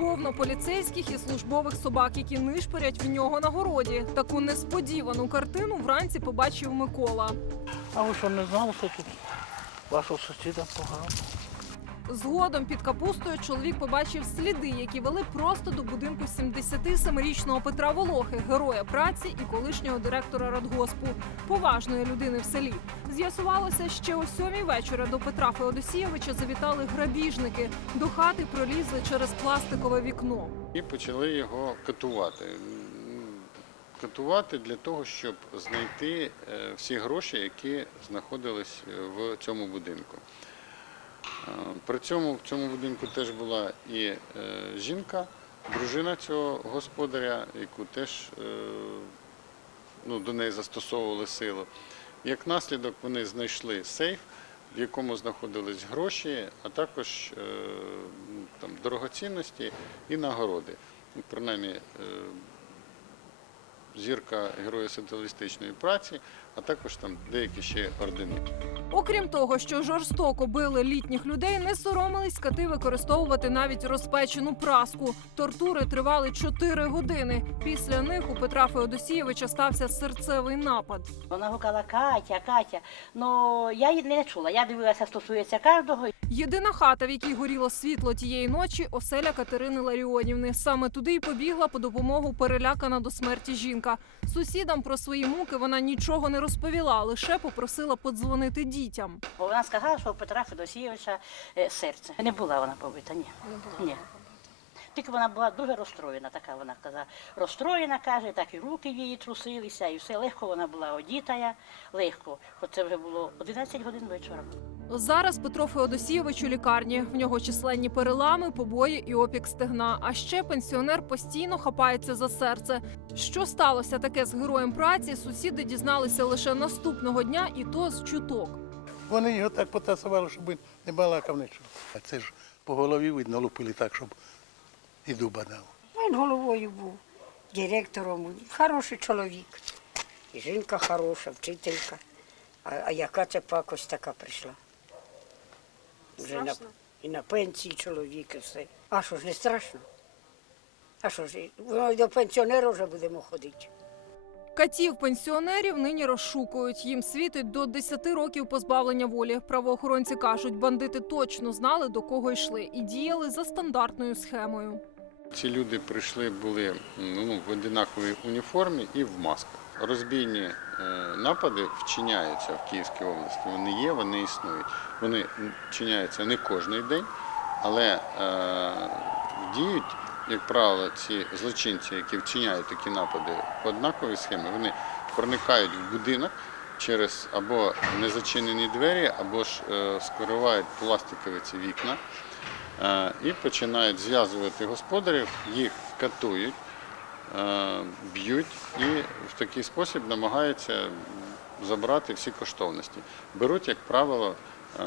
повно поліцейських і службових собак, які нишпорять в нього на городі. Таку несподівану картину вранці побачив Микола. А ви що не знали, що тут вашого сусіда погано? Згодом під капустою чоловік побачив сліди, які вели просто до будинку 77-річного Петра Волохи, героя праці і колишнього директора радгоспу, поважної людини в селі. З'ясувалося, ще о сьомій вечора до Петра Феодосійовича завітали грабіжники. До хати пролізли через пластикове вікно. І почали його катувати. Катувати для того, щоб знайти е, всі гроші, які знаходились е, в цьому будинку. Е, При цьому в цьому будинку теж була і е, жінка, дружина цього господаря, яку теж е, ну, до неї застосовували силу. Як наслідок вони знайшли сейф, в якому знаходились гроші, а також ну, там, дорогоцінності і нагороди. Ну, Принаймні, зірка Героя соціалістичної праці, а також там деякі ще ордени. Окрім того, що жорстоко били літніх людей, не соромились кати використовувати навіть розпечену праску. Тортури тривали 4 години. Після них у Петра Феодосійовича стався серцевий напад. Вона гукала Катя, Катя. Ну я її не чула. Я дивилася, стосується кожного. Єдина хата, в якій горіло світло тієї ночі, оселя Катерини Ларіонівни. Саме туди й побігла по допомогу перелякана до смерті жінка. Сусідам про свої муки вона нічого не розповіла, лише попросила подзвонити дітям. Вона сказала, що у Петра Федосійовича е, серце. Не була вона побита, ні. Не була. Ні. Тільки вона була дуже розстроєна, така вона казала. Розстроєна, каже, так і руки її трусилися, і все легко вона була одітая, легко. Хоч це вже було 11 годин вечора. Зараз Петро Феодосійович у лікарні. В нього численні перелами, побої і опік стегна. А ще пенсіонер постійно хапається за серце. Що сталося таке з героєм праці? Сусіди дізналися лише наступного дня, і то з чуток. Вони його так потасували, щоб він не балакав нічого. А це ж по голові видно лупили так, щоб і дуба дав. Він головою був, директором, хороший чоловік. І жінка хороша, вчителька. А, а яка це пакость така прийшла? Вже на, і на пенсії чоловік, і все. А що ж не страшно? А що ж, воно до пенсіонера вже будемо ходити. Катів пенсіонерів нині розшукують. Їм світить до 10 років позбавлення волі. Правоохоронці кажуть, бандити точно знали до кого йшли і діяли за стандартною схемою. Ці люди прийшли, були ну, в одинаковій уніформі і в масках. Розбійні е, напади вчиняються в Київській області. Вони є, вони існують. Вони вчиняються не кожен день, але е, діють, як правило, ці злочинці, які вчиняють такі напади по однаковій схемі, вони проникають в будинок через або незачинені двері, або ж е, скривають пластикові ці вікна. Е, і починають зв'язувати господарів, їх катують, е, б'ють і в такий спосіб намагаються забрати всі коштовності. Беруть, як правило, е,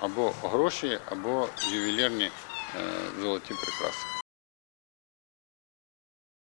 або гроші, або ювелірні золоті прикраси.